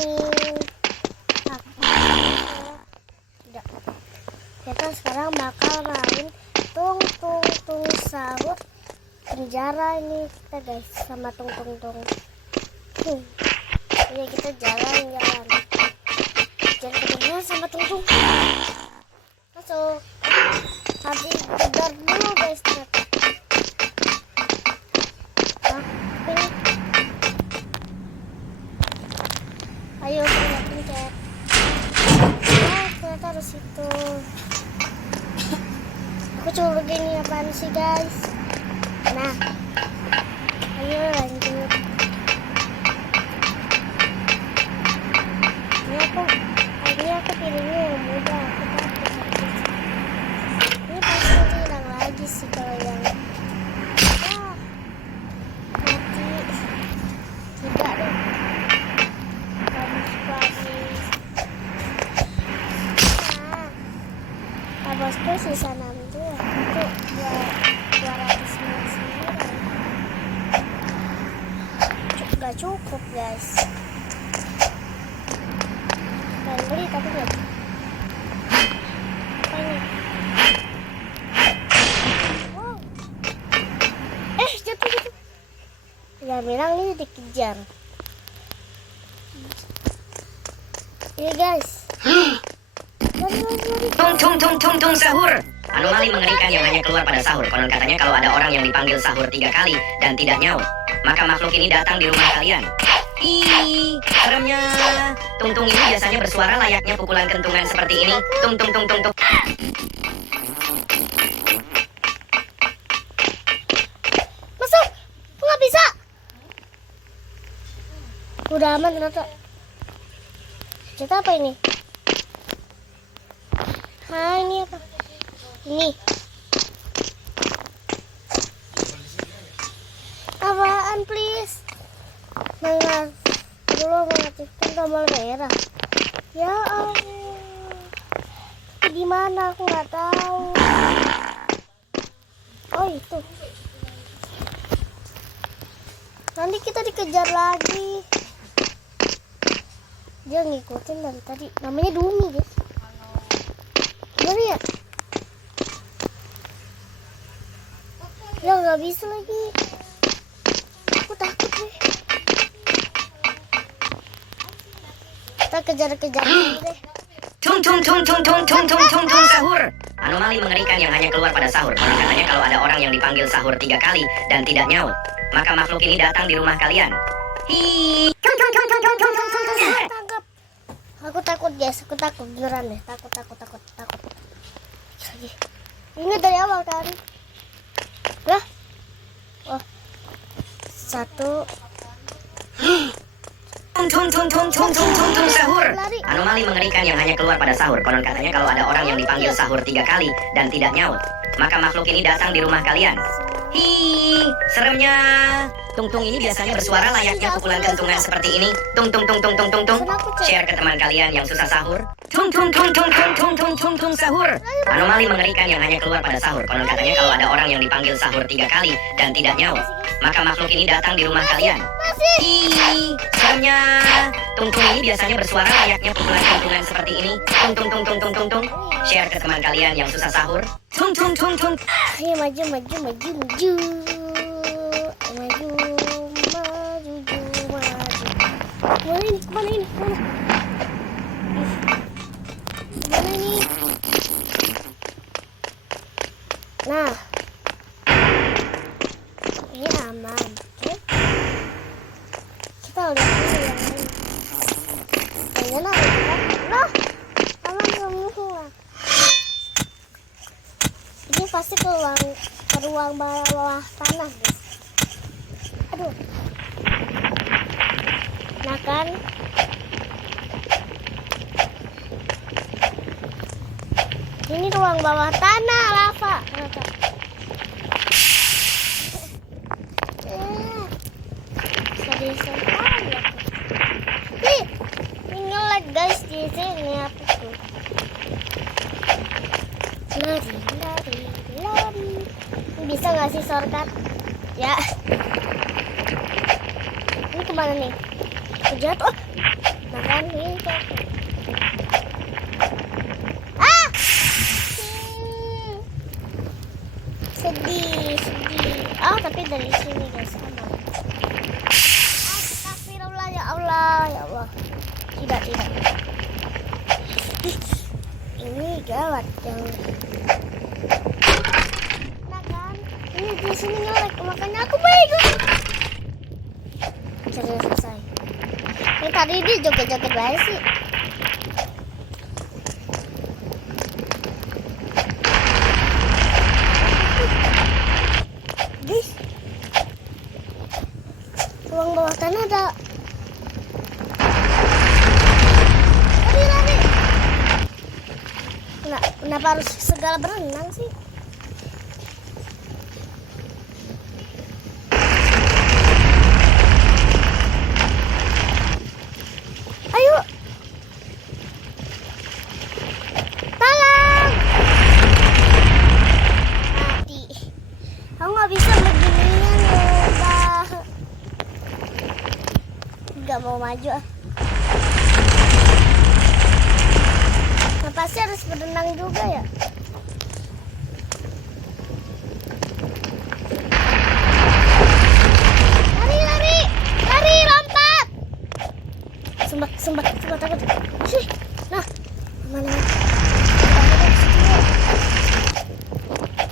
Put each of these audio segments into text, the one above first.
main tidak. Kita sekarang bakal main tung tung tung sahur penjara ini kita guys, sama tung tung tung. Ya kita jalan kedengaran sama tung tung. Masuk. Habis jedar dulu guys. Ayo pencet. Ternyata harus itu. Aku coba begini apaan sih guys. Nah, ayo lanjut. Ini aku pilihnya yang mudah. Ini pasti hilang lagi sih kalau yang mati. Tidak deh. Bosku sisa 62 itu 299. Gak cukup guys. Pengen beli tapi gak. Apa ini? Wow. Jatuh. Ya bilang ini dikejar. Iya guys. Tung sahur. Anomali mengerikan yang hanya keluar pada sahur. Konon katanya kalau ada orang yang dipanggil sahur 3 kali dan tidak nyaut, maka makhluk ini datang di rumah kalian. Ih, seremnya. Tung ini biasanya bersuara layaknya pukulan kentungan seperti ini. Tung. Masuk. Nggak bisa. Udah aman ternyata. Cerita apa ini? Ini apa? Ini apaan please? Mengaktifkan tombol merah. Ya Allah, di mana aku nggak tahu. Oh itu. Nanti kita dikejar lagi. Dia ngikutin dari tadi. Namanya Dumi guys. Gimana ya? Ya nggak bisa lagi. Aku takut nih. Kita kejar-kejar deh. Tung sahur. Anomali mengerikan yang hanya keluar pada sahur. Konon katanya kalau ada orang yang dipanggil sahur 3 kali dan tidak nyaut, maka makhluk ini datang di rumah kalian. Hi. Tangkap. Aku takut guys, aku takut beneran deh, takut. Ini dari awal kan? Lah, oh, 1. Tung sahur. Anomali mengerikan yang hanya keluar pada sahur. Konon katanya kalau ada orang yang dipanggil sahur 3 kali dan tidak nyaut, maka makhluk ini datang di rumah kalian. Hi, seremnya. Tung ini biasanya bersuara layaknya pukulan kentungan seperti ini. Tung. Share ke teman kalian yang susah sahur. Tung sahur. Anomali mengerikan yang hanya keluar pada sahur. Konon katanya kalau ada orang yang dipanggil sahur 3 kali dan tidak nyaut, maka makhluk ini datang di rumah kalian. Hi, seremnya. Tung ini biasanya bersuara layaknya pukulan kentungan seperti ini. Tung. Share ke teman kalian yang susah sahur. Tung. Ayo maju. Kemana ini? Nah, ini aman. Oke. Kita lihat dulu yang ini. Jangan aman semua. Ini pasti ke ruang bawah tanah guys. Aduh. Nah kan, ini ruang bawah tanah lava. Bisa aja. Ini lag guys di sini apa tuh? Lari. Bisa nggak sih shortcut? Ya. Ini kemana nih? Jatuh. Makan itu. Ah! Sedih. Ah, tapi dari sini guys aman. Astagfirullah ya Allah. Tidak. Ini gawat yang. Nah kan, ini di sini ngelek, makanya aku bego. Sudah selesai. Ini tadi dia joget-joget banget sih. Guys, ruang bawah tanah ada. Lari. Kenapa harus segala berenang sih? Ayo. Tolong. Mati. Aku nggak bisa beginian ya. Nggak mau maju. Nah, pasti harus berenang juga ya. Lari, lompat. Sumpah takut. Sih. Nah, mana?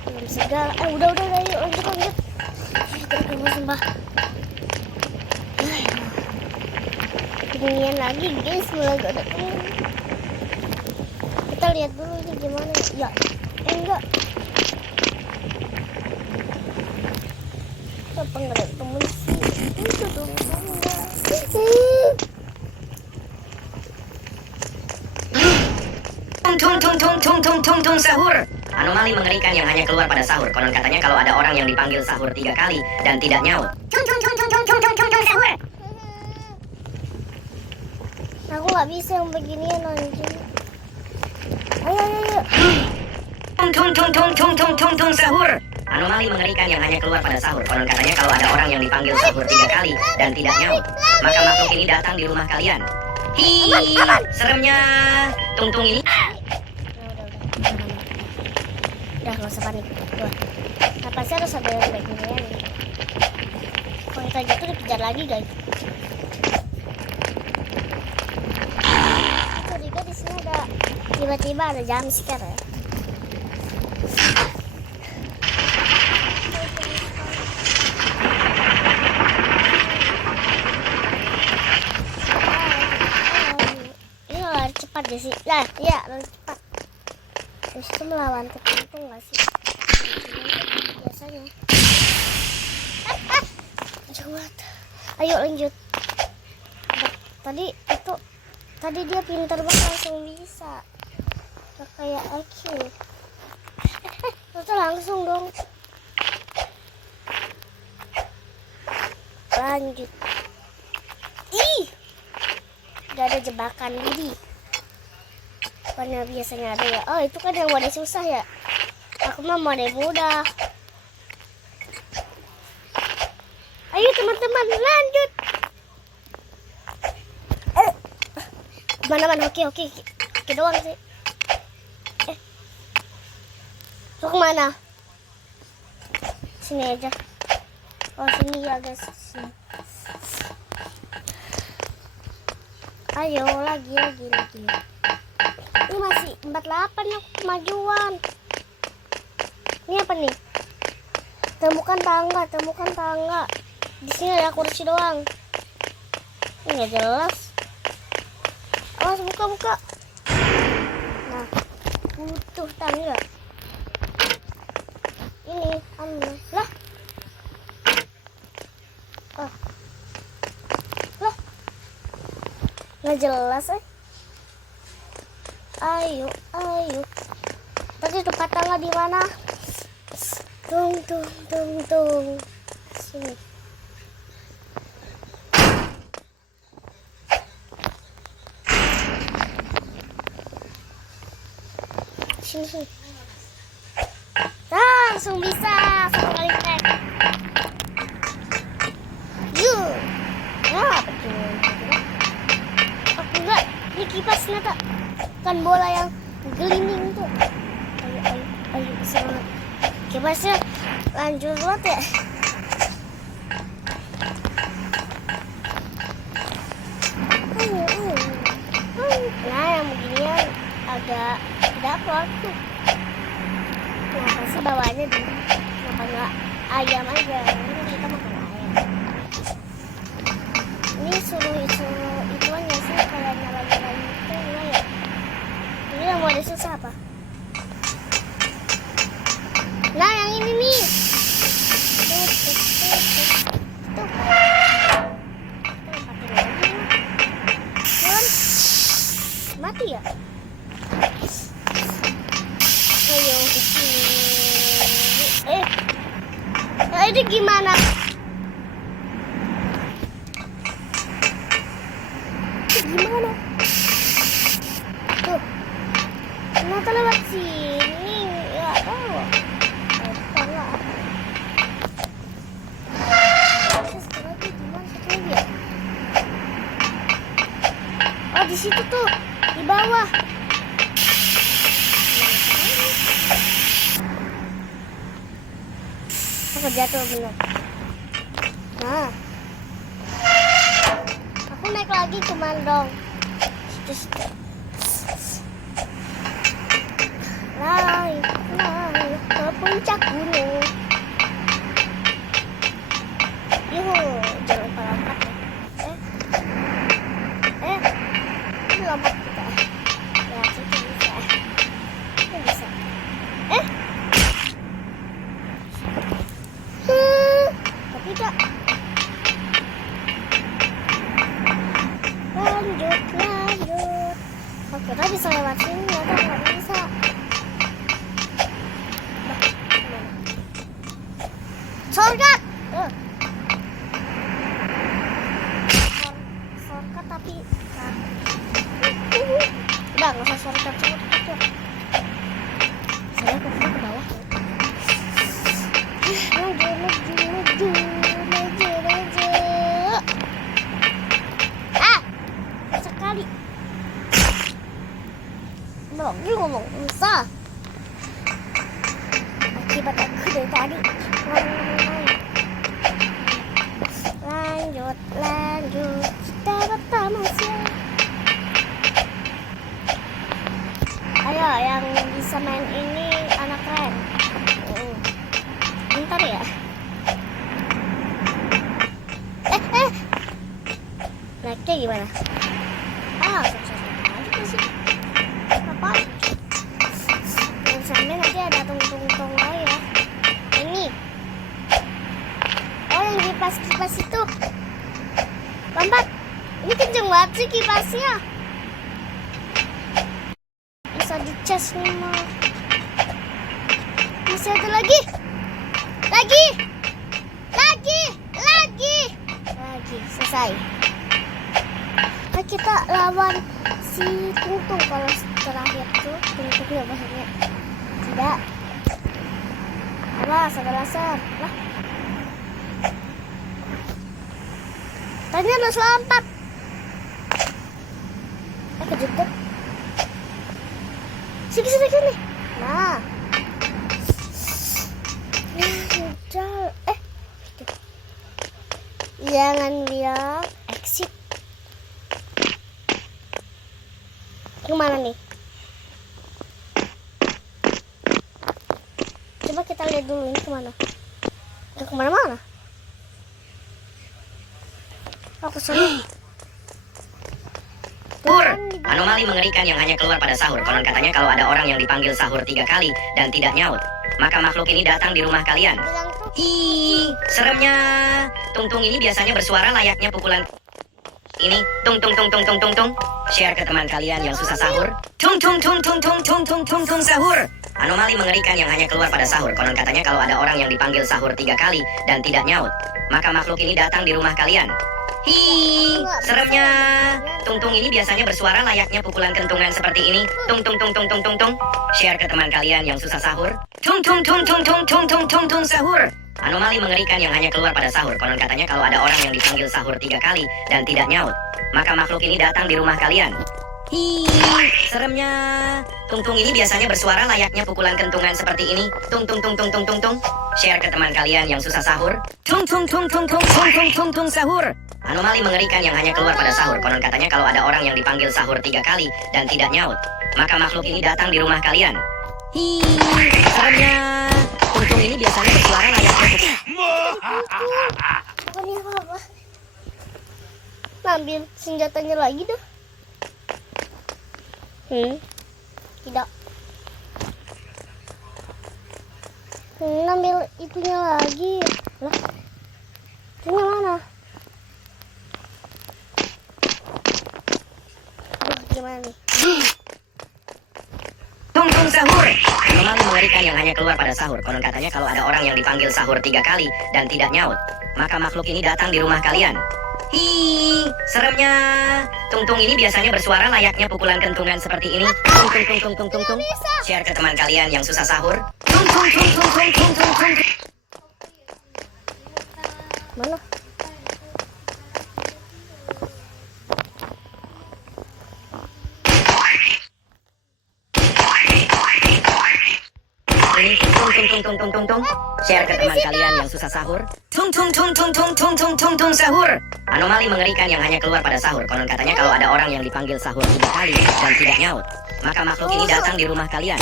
Belum segala. Udah, yuk lanjut. Terus sumpah. Ketinggian lagi guys, mulai gak ada temen. Kita lihat dulu ini gimana. Ya, enggak. Apa nggak ada temen sih? Itu dong, enggak. Tung sahur. Anomali mengerikan yang hanya keluar pada sahur. Konon katanya kalau ada orang yang dipanggil sahur 3 kali dan tidak nyaut. Tung sahur. Aku nggak bisa yang beginian anjing. Ayo. Tung sahur. Anomali mengerikan yang hanya keluar pada sahur. Konon katanya kalau ada orang yang dipanggil sahur 3 kali dan tidak nyaut, maka makhluk ini datang di rumah kalian. Seremnya. Tung ini. Udah nggak usah panik. Nah, pasti harus ada yang beginian. Kalau kita jatuh dikejar lagi guys. Curiga di sini ada tiba-tiba ada jam scare ya. Ini lari cepat ya sih. Lah, iya lari cepat. Terus itu melawan tertentu nggak sih? Biasanya. Jauh. Ayo lanjut. Tadi dia pintar banget langsung bisa. Gak kayak Aki. Itu langsung dong. Lanjut. Ih. Gak ada jebakan diri. Karena biasanya ada ya. Oh itu kan yang mode susah ya. Aku mah mode mudah. Ayo teman-teman lanjut. Mana oke doang sih. Lu kemana? Sini aja. Oh sini ya guys. Sini. Ayo lagi. Ini masih 48 aku kemajuan. Ini apa nih? Temukan tangga. Di sini ada kursi doang. Ini nggak jelas. Awas buka. Nah, butuh tangga. Ini lah. Lah. Nggak jelas Ayo. Tadi tempat tangga di mana? Tung. Sini. Sini. Langsung bisa satu kali tag. Yuk. Nah, betul. Oke. Ini kipasnya tak? Kan bola yang gelinding tuh. Ayo, semangat. Kipasnya lanjut banget ya. Nah, yang beginian agak tidak waktu. Kenapa sih bawahnya di kenapa nggak ayam aja? Ini kita makan ayam. Ini suruh ituan ya sih kalau nyala-nyala itu gimana ya? Ini yang mau susah apa? Nah, yang ini nih. Tuh. Mati ya? Ayo kesini. Ini gimana? Gimana? Tuh. Kenapa lewat sini? Ya tahu. Salah. Satu lagi gimana? Satu lagi ya? Oh, di situ tuh. Di bawah. Aku jatuh bener. Nah, aku naik lagi ke Mandong. Situ. Naik ke puncak gunung. Yuhu, jangan lompat-lompat ya. Ini lompat kita. Ya, situ bisa. Itu bisa. Tapi tidak. Lanjut. Oke, kita bisa lewat sini ya, tapi nggak bisa. Shortcut. Shortcut tapi udah nggak usah shortcut cepat. Saya ke bawah. Maju. Sekali. Lagi ngomong bisa. Akibat aku dari tadi. Lanjut. Kita bertemu siang. Ayo, yang bisa main ini anak keren. Bentar ya. Naiknya gimana? Sukses aja sih. Apa? Yang sampai nanti ada tung lagi ya. Ini. Oh, yang kipas itu. Lompat. Ini kenceng banget sih kipasnya. Bisa dicas nih mah. Masih ada lagi. Selesai. Nah, kita lawan si Tungtung kalau terakhir tuh Tungtungnya bahasanya tidak. Awas, ada laser lah. Tanya harus lompat. Kejutut. Sini. Nah. Jangan bilang exit. Kemana nih? Coba kita lihat dulu ini kemana. Udah kemana-mana. Aku sana. Pur, anomali mengerikan yang hanya keluar pada sahur. Konon katanya kalau ada orang yang dipanggil sahur 3 kali dan tidak nyaut, maka makhluk ini datang di rumah kalian. Ih, seremnya. Tungtung ini biasanya bersuara layaknya pukulan. Ini tung. Share ke teman kalian yang susah sahur. Tung sahur. Anomali mengerikan yang hanya keluar pada sahur. Konon katanya kalau ada orang yang dipanggil sahur 3 kali dan tidak nyaut, maka makhluk ini datang di rumah kalian. Hi, seremnya. Tungtung ini biasanya bersuara layaknya pukulan kentungan seperti ini. Tung. Share ke teman kalian yang susah sahur. Tung sahur. Anomali mengerikan yang hanya keluar pada sahur. Konon katanya kalau ada orang yang dipanggil sahur 3 kali dan tidak nyaut, maka makhluk ini datang di rumah kalian. Hi, seremnya. Tung-tung ini biasanya bersuara layaknya pukulan kentungan seperti ini. Tung tung tung tung tung tung tung. Share ke teman kalian yang susah sahur. Tung tung tung tung tung tung tung tung tung sahur. Anomali mengerikan yang hanya keluar pada sahur. Konon katanya kalau ada orang yang dipanggil sahur 3 kali dan tidak nyaut, maka makhluk ini datang di rumah kalian. Hi, seremnya. Tung-tung ini biasanya bersuara layaknya Bukannya apa-apa. Ambil senjatanya lagi dah. Tidak. Ambil itunya lagi. Lah. Itunya mana? Aduh, gimana nih? Tung-tung sahur. Anomali mengerikan yang hanya keluar pada sahur. Konon katanya kalau ada orang yang dipanggil sahur 3 kali dan tidak nyaut, maka makhluk ini datang di rumah kalian. Hi, seremnya. Tung-tung ini biasanya bersuara layaknya pukulan kentungan seperti ini. Tung tung tung tung tung tung tung. Share ke teman kalian yang susah sahur. Tung tung tung tung tung tung tung tung. Mana? Ini tung tung tung tung tung tung tung. Share ke teman kalian yang susah sahur. Tung tung tung tung tung tung tung tung tung sahur. Anomali mengerikan yang hanya keluar pada sahur. Konon katanya kalau ada orang yang dipanggil sahur 3 kali dan tidak nyaut, maka makhluk ini datang di rumah kalian.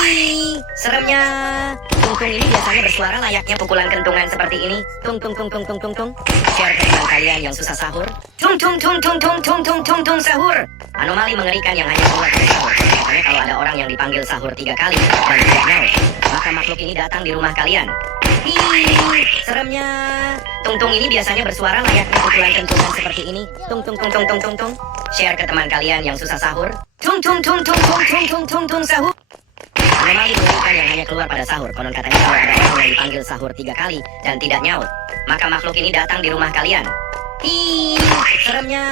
Hi, seremnya. Tung-tung ini biasanya bersuara layaknya pukulan kentungan seperti ini. Tung tung tung tung tung tung tung. Share ke teman kalian yang susah sahur. Tung tung tung tung tung tung tung tung tung sahur. Anomali mengerikan yang hanya keluar pada sahur. Katanya kalau ada orang yang dipanggil sahur 3 kali dan tidak nyaut, maka makhluk ini datang di rumah kalian. Hi, seremnya. Tung-tung ini biasanya bersuara layaknya pukulan kentungan seperti ini. Tung tung tung tung tung tung tung. Share ke teman kalian yang susah sahur. Tung tung tung tung tung tung tung tung tung sahur. Anomali mengerikan yang hanya keluar pada sahur. Konon katanya kalau ada orang yang dipanggil sahur 3 kali dan tidak nyaut, maka makhluk ini datang di rumah kalian. Hi, seremnya.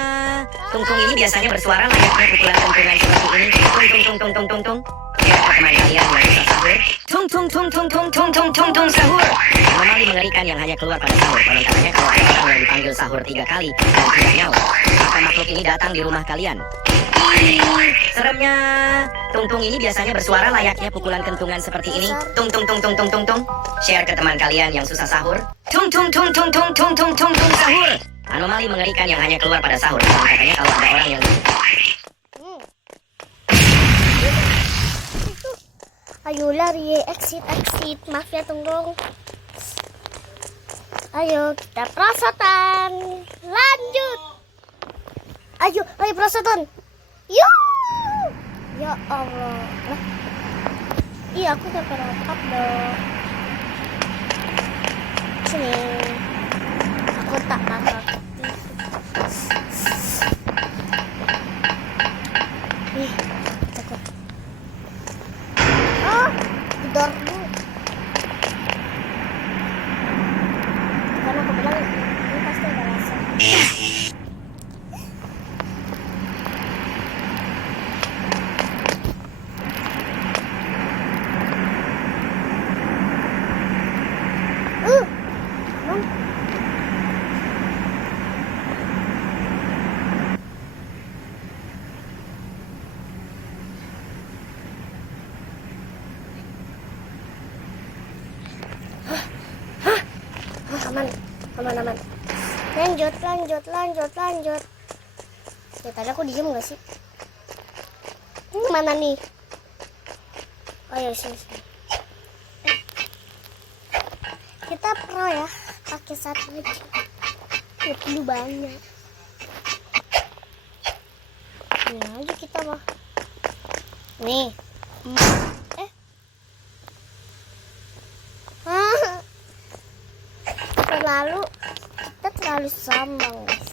Tung-tung ini biasanya bersuara layaknya pukulan kentungan seperti ini. Tung tung tung tung tung tung tung. Share ke teman kalian yang susah sahur. Tung tung tung tung tung tung tung tung tung sahur. Anomali mengerikan yang hanya keluar pada sahur. Konon katanya kalau ada orang yang dipanggil sahur 3 kali dan tidak nyaut, maka makhluk ini datang di rumah kalian. Hi, seremnya. Tung-tung ini biasanya bersuara layaknya pukulan kentungan seperti ini. Tung tung tung tung tung tung tung. Share ke teman kalian yang susah sahur. Tung tung tung tung tung tung tung tung tung sahur. Anomali mengerikan yang hanya keluar pada sahur. Konon katanya kalau ada orang yang Ayo lari, exit, exit. Maaf ya, tunggu. Ayo kita perosotan. Lanjut. Ayo perosotan. Yuk. Ya Allah. Lah. Iya, aku udah perangkap dong. Sini. Aku tak bakal. Ih, takut. Gedor dulu. Karena aku bilang ini pasti ada rasa. Aman. Lanjut. Ya, tadi aku diem gak sih? Mana nih? Ayo sini. Kita pro ya, pakai satu aja. Ya perlu banyak. Ini aja kita mah. Nih. Kita terlalu sombong, guys.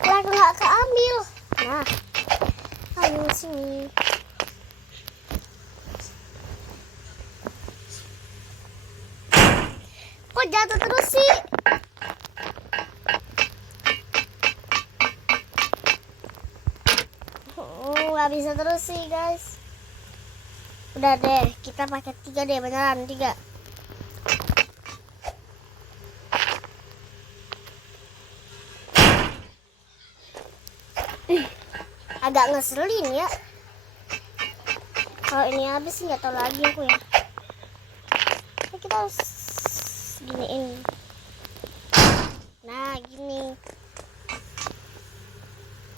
Kalau nggak keambil, nah, ayo sini. Kok jatuh terus sih? Nggak bisa terus sih, guys. Udah deh, kita pakai 3 deh, beneran 3. agak ngeselin ya. Kalau ini habis nggak tahu lagi aku ya. Nah, kita harus giniin. Nah gini.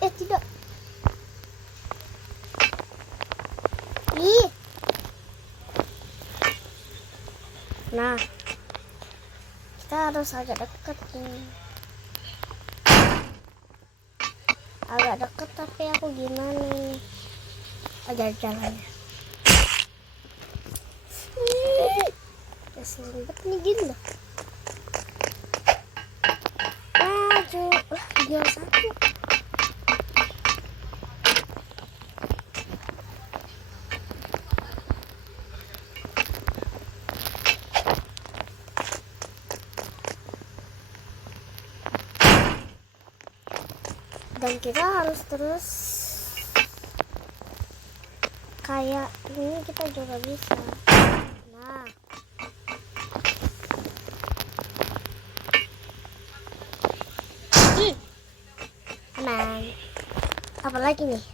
Tidak. Ih. Nah, kita harus agak deket nih. Agak deket tapi aku gimana nih? Ajar jalannya. Keselibet nih gini loh. Maju. Lah, tinggal satu. Dan kita harus terus kayak ini, kita juga bisa. Nah, aman. Apalagi nih?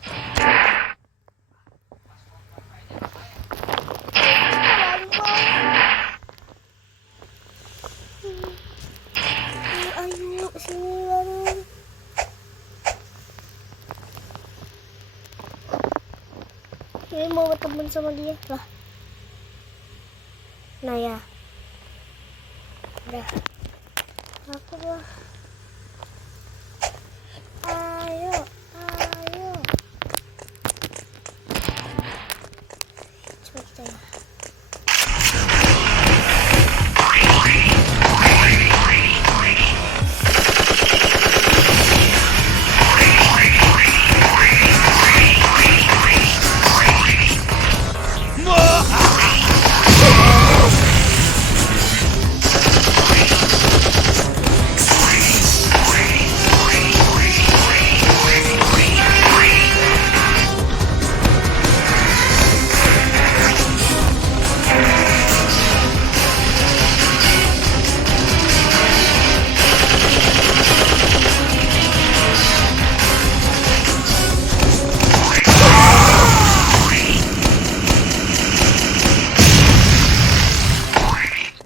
Ayo sini bareng. Ini mau berteman sama dia lah. Nah ya, udah aku lah. Ayo, ayo. Coba kita ya.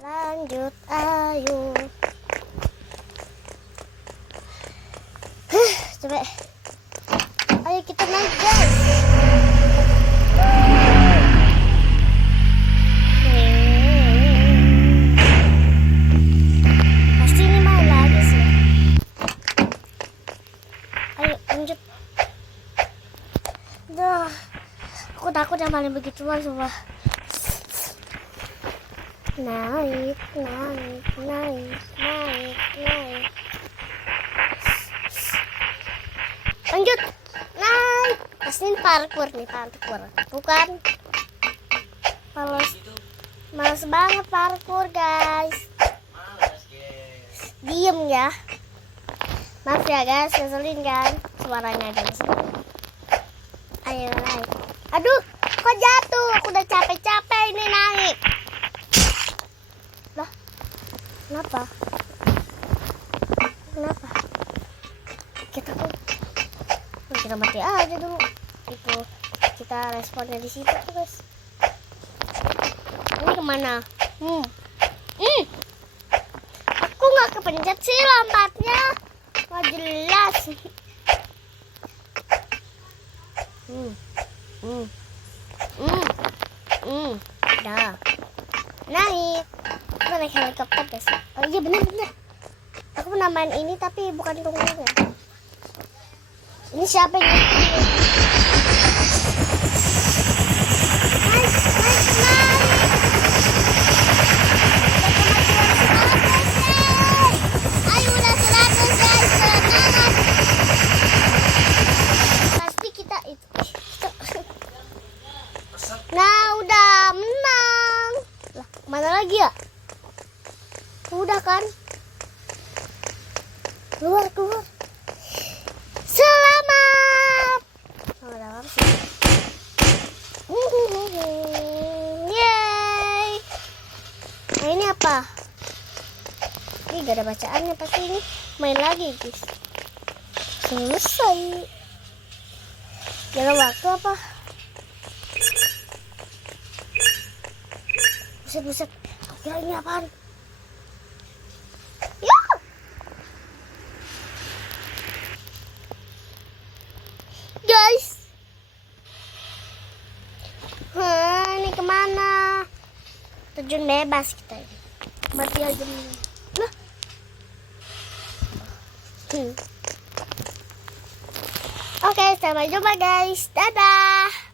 Lanjut, ayo. Coba. Ayo kita naik, guys. Pasti ini mau lagi sih. Ayo lanjut. Duh, aku takut sama yang begituan semua. Naik, naik, naik, naik, naik. Lanjut, naik. Pasti ini parkour nih, parkour. Bukan? Males banget parkour, guys. Diem ya. Maaf ya guys, ngeselin kan suaranya guys. Ayo naik. Aduh, kok jatuh? Aku udah capek-capek ini naik. Lah, kenapa? Kenapa? Kita mati aja dulu. Itu kita responnya di situ tuh guys. Ini kemana? Aku nggak kepencet sih lompatnya. Nggak jelas. Dah. Naik. Kita naik helikopter guys. Oh iya bener. Aku pernah main ini tapi bukan tunggunya. Ini siapa yang Ayo udah 100 guys, semangat. Pasti kita itu. Nah udah menang. Lah kemana lagi ya? Udah kan? Keluar. Selamat. Oh, ada apa sih? Yeay. Nah ini apa? Ini gak ada bacaannya, pasti ini main lagi guys. Selesai. Jalan waktu apa? Buset. Aku kira ini apaan? Ya! Guys! Ini kemana? Terjun bebas kita ini. Mati aja nih. Nah. Oke, sampai jumpa guys. Dadah!